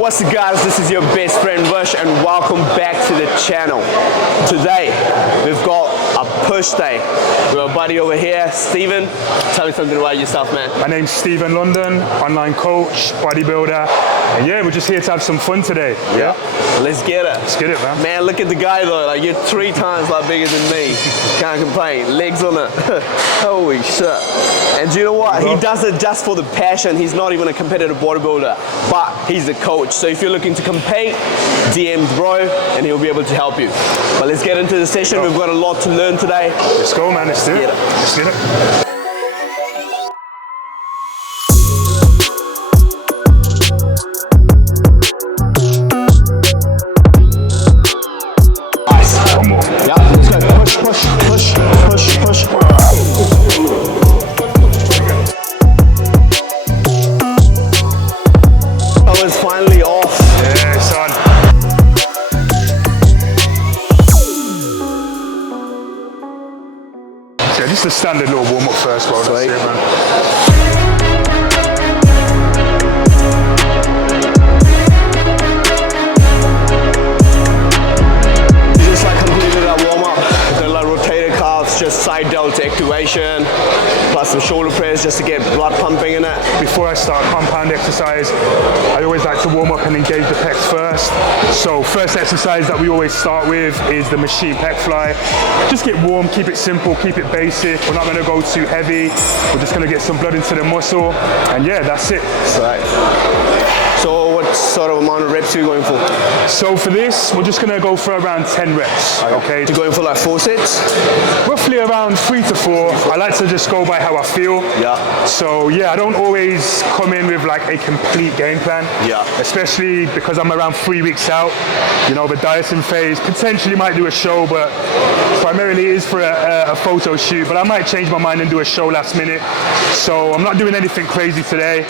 What's up guys, this is your best friend Vish and welcome back to the channel. Today we've got a push day. We've got a buddy over here, Steven. Tell me something about yourself, man. My name's Steven London, online coach, bodybuilder, and yeah, we're just here to have some fun today. Yeah. Let's get it. Let's get it, man. Man, look at the guy though, like you're 3 times like bigger than me. Can't complain, legs on it. Holy shit. And do you know what? He does it just for the passion. He's not even a competitive bodybuilder, but he's a coach. So if you're looking to compete, DM bro and he'll be able to help you. But let's get into the session. We've got a lot to learn today. Let's go, man. Let's do it. Let's do it. Just a standard little warm-up first, bro. That's it, man. Just like completed our warm-up. Then like rotator cuffs, just side delta activation, plus some shoulder press just to get blood pumping in it. Before I start compound exercise, I always like to warm up and engage the pecs first. So first exercise that we always start with is the machine pec fly. Just get warm, keep it simple, keep it basic. We're not going to go too heavy. We're just going to get some blood into the muscle, and yeah, that's it. Right. So what sort of amount of reps are you going for? So for this, we're just going to go for around 10 reps. Okay. You're going for like 4 sets? Roughly around 3 to 4. I like to just go by how I feel. Yeah. So yeah, I don't always come in with like a complete game plan. Yeah. Especially because I'm around 3 weeks out. You know, the dieting phase, potentially might do a show, but primarily it is for a photo shoot. But I might change my mind and do a show last minute. So I'm not doing anything crazy today.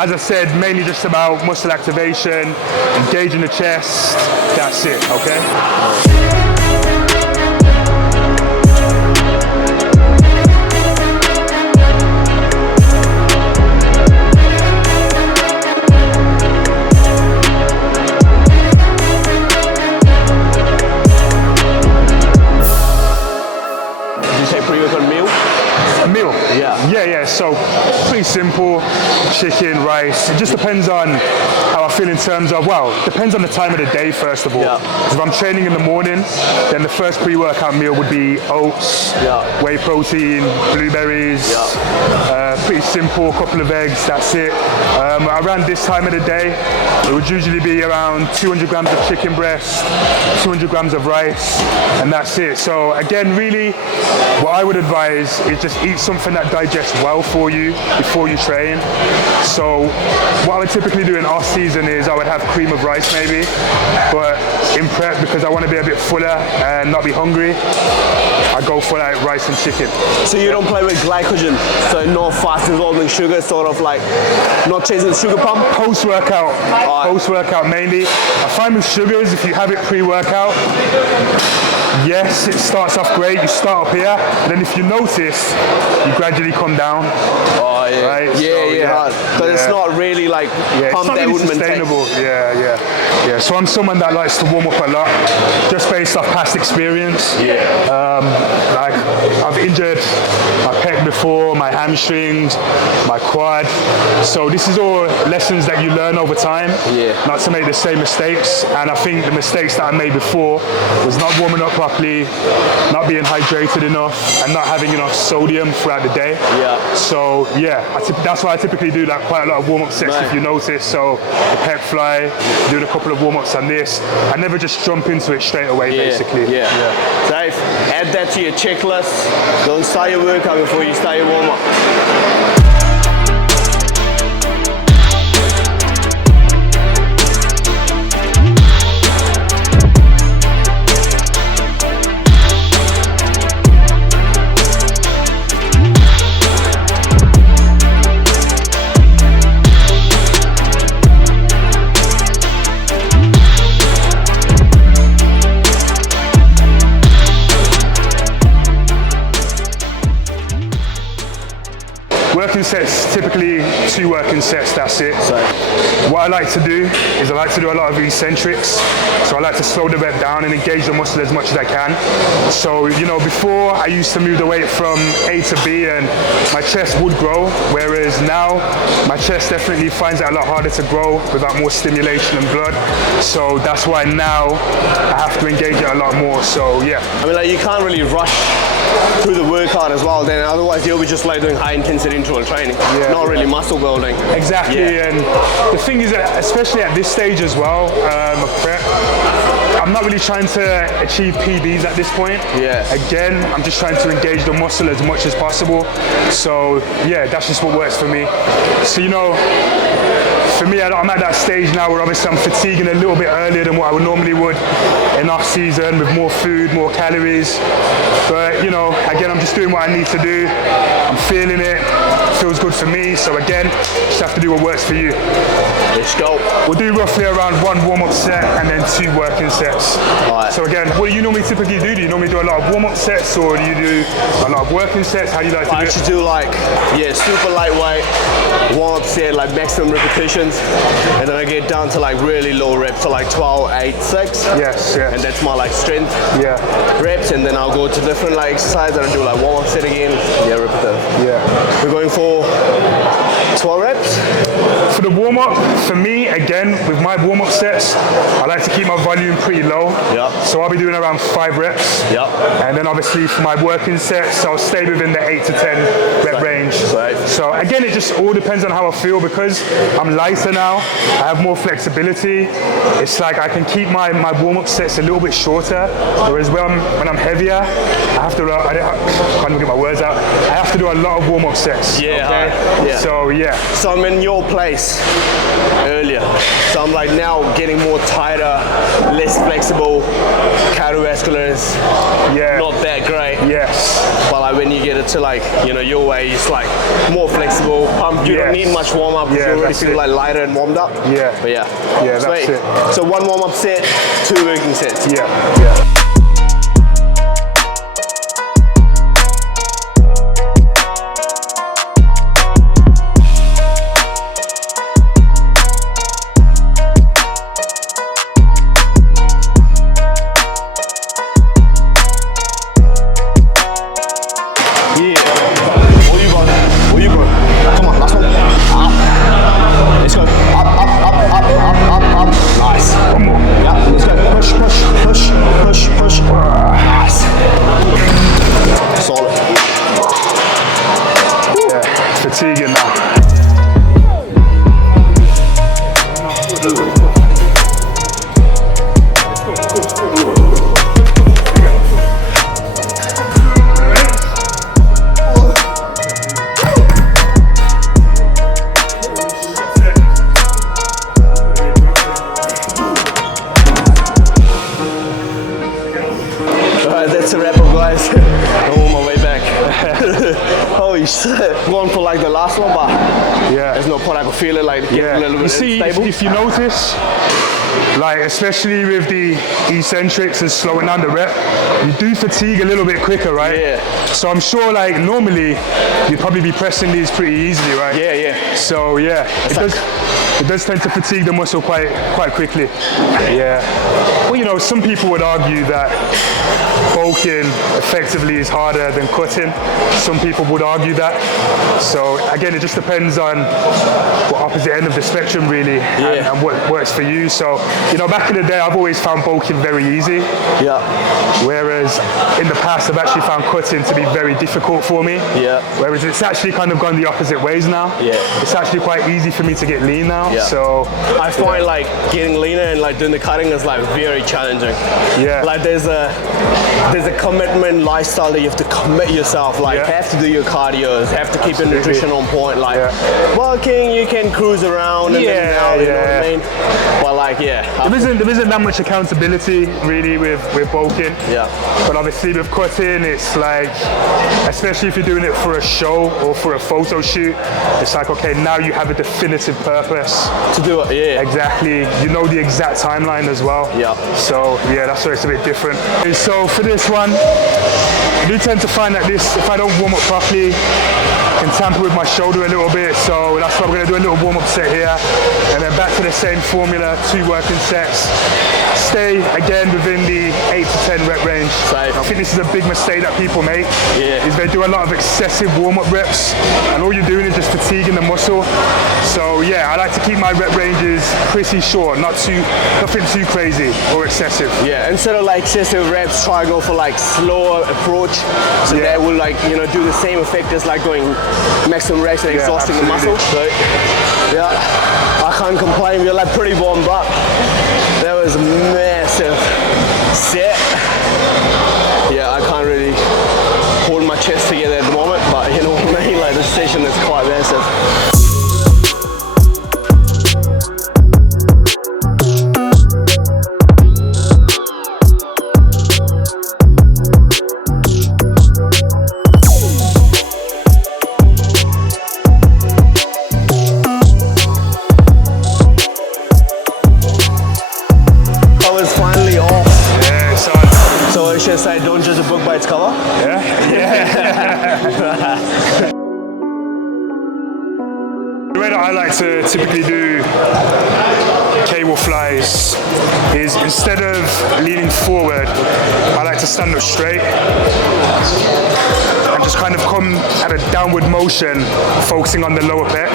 As I said, mainly just about muscle activation, engaging the chest. That's it, okay? Yeah, so pretty simple, chicken, rice. It just depends on how I feel in terms of, well, depends on the time of the day first of all. Yeah. If I'm training in the morning, then the first pre-workout meal would be oats, whey protein, blueberries, pretty simple, couple of eggs, that's it. Around this time of the day, it would usually be around 200 grams of chicken breast, 200 grams of rice, and that's it. So again, really, what I would advise is just eat something that digests well for you before you train. So what I would typically do in off season is I would have cream of rice maybe, but in prep, because I want to be a bit fuller and not be hungry, I go for like rice and chicken. So you don't play with glycogen, so no fast dissolving sugar, sort of like not chasing the sugar pump? Post-workout mainly. I find with sugars, if you have it pre-workout, yes, it starts off great, you start up here, and then if you notice, you gradually come down. Oh yeah, right? But it's not really like pump that would sustainable. Yeah. So I'm someone that likes to warm up a lot, just based off past experience. Like I've injured my pec before, my hamstrings, my quad. So this is all lessons that you learn over time, not to make the same mistakes. And I think the mistakes that I made before was not warming up properly, not being hydrated enough, and not having enough sodium throughout the day. So yeah, that's why I typically do like quite a lot of warm-up sets, if you notice. So the pec fly, doing a couple of warm-ups on this. I never just jump into it straight away, basically. Dave, add that to your checklist. Don't start your workout before you start your warm-up. sets, typically 2 working sets, that's it. So, what I like to do is I like to do a lot of eccentrics. So I like to slow the rep down and engage the muscle as much as I can. So, you know, before I used to move the weight from A to B and my chest would grow, whereas now my chest definitely finds it a lot harder to grow without more stimulation and blood. So that's why now I have to engage it a lot more. So yeah. I mean, like, you can't really rush through the workout as well, then otherwise you'll be just like doing high intensity interval training, not really muscle building. Exactly, and the thing is that especially at this stage as well, of prep, I'm not really trying to achieve PBs at this point. Again, I'm just trying to engage the muscle as much as possible. So yeah, that's just what works for me. So, you know, for me, I'm at that stage now where obviously I'm fatiguing a little bit earlier than what I would normally would in off season with more food, more calories. But, you know, again, I'm just doing what I need to do. I'm feeling it. Feels good for me. So again, just have to do what works for you. Let's go. We'll do roughly around 1 warm-up set and then 2 working sets. So again, what do you normally typically do? Do you normally do a lot of warm-up sets or do you do a lot of working sets? How do you like to do it? I actually do like, super lightweight, warm-up set, like maximum repetitions. And then I get down to like really low reps, so like 12, 8, 6. Yes. And that's my like strength reps. And then I'll go to different like exercises and I'll do like warm-up set again. Repetitive. We're going for 12 reps. For the warm-up, for me, again, with my warm-up sets, I like to keep my volume pretty low. So I'll be doing around 5 reps. And then obviously for my working sets, I'll stay within the 8 to 10 rep range. So again, it just all depends on how I feel because I'm lighter now. I have more flexibility. It's like I can keep my warm-up sets a little bit shorter. Whereas when I'm heavier, I have to, I can't even get my words out. I have to do a lot of warm-up sets. So yeah. So I'm in your place earlier. So I'm like now getting more tighter, less flexible, cardiovascular is not that great. But like when you get it to like, you know, your way, it's like more flexible. You don't need much warm up because you already feel like lighter and warmed up. But that's it. So 1 warm up set, 2 working sets. Fatiguing now. That's a wrap up, guys. I'm on my way back. Holy shit. Going for like the last one, but there's no point. I can feel it like getting a little bit stable. If you notice, like especially with the eccentrics and slowing down the rep, you do fatigue a little bit quicker, right? So I'm sure like normally you'd probably be pressing these pretty easily, right? So it does tend to fatigue the muscle quite quickly. Well, you know, some people would argue that bulking effectively is harder than cutting. Some people would argue that. So again, it just depends on what opposite end of the spectrum really and what works for you. So, you know, back in the day, I've always found bulking very easy. Whereas in the past, I've actually found cutting to be very difficult for me. Whereas it's actually kind of gone the opposite ways now. It's actually quite easy for me to get lean now. So I find like getting leaner and like doing the cutting is like very challenging. Like there's a commitment lifestyle that you have to commit yourself. Like have to do your cardio, have to keep your nutrition on point. Like bulking, you can cruise around and then out, you know what I mean? But like, yeah. There isn't that much accountability really with bulking. Yeah. But obviously with cutting, it's like, especially if you're doing it for a show or for a photo shoot, it's like, okay, now you have a definitive purpose To do it, yeah. Exactly. You know the exact timeline as well. Yeah. So yeah, that's where it's a bit different. And so for this one, I do tend to find that this, if I don't warm up properly, I can tamper with my shoulder a little bit. So that's why we're gonna do a little warm up set here. And then back to the same formula, 2 working sets. Stay again within the 8 to 10 rep range. Safe. I think this is a big mistake that people make. Yeah. Is they do a lot of excessive warm-up reps, and all you're doing is just fatiguing the muscle. So yeah, I like to keep my rep ranges pretty short, nothing too crazy or excessive. Yeah, instead of like excessive reps, try to go for like slower approach. So that will like, you know, do the same effect as like going maximum reps and exhausting the muscle. So yeah, I can't complain. We're like pretty warmed up. That was a massive set. Yeah, I can't really hold my chest together at the moment, but you know what I mean? Like this session is quite massive. Say don't judge a book by its cover. Yeah. The way that I like to typically do cable flies is instead of leaning forward, I like to stand up straight and just kind of come at a downward motion, focusing on the lower pec.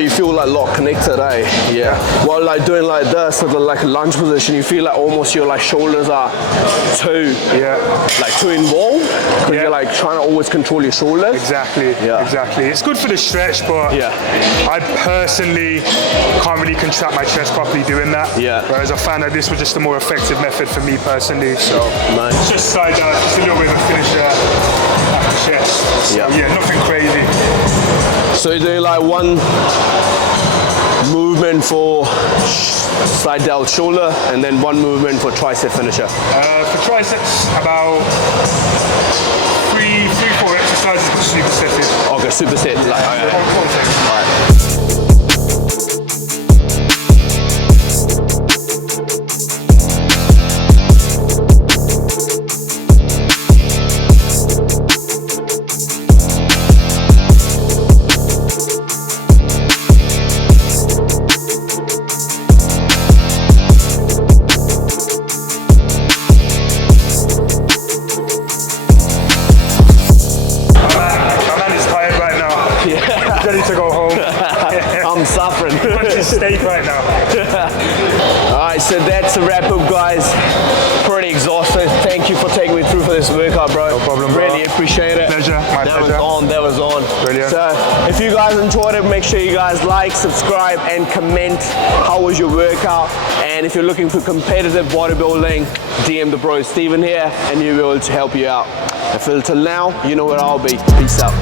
You feel like a lot connected, eh? Yeah. While like doing like this with like a lunge position, you feel like almost your like shoulders are too involved. Because you're like trying to always control your shoulders. Exactly. Yeah. Exactly. It's good for the stretch, but I personally can't really contract my chest properly doing that. Yeah. Whereas I found that this was just a more effective method for me personally. So nice. It's just like just a little bit of a finisher at the chest. So, yeah, nothing crazy. So you do like one movement for side delt shoulder and then one movement for tricep finisher? For triceps, about 3-4 exercises for supersetted. Okay, superset. Right. I'm suffering. Steak right now. Alright, so that's a wrap up, guys. Pretty exhausted. Thank you for taking me through for this workout, bro. No problem, bro. Really appreciate it. Pleasure. My pleasure. That was on. Brilliant. So if you guys enjoyed it, make sure you guys like, subscribe, and comment how was your workout. And if you're looking for competitive bodybuilding, DM the bro Steven here, and he'll be able to help you out. And until now, you know where I'll be. Peace out.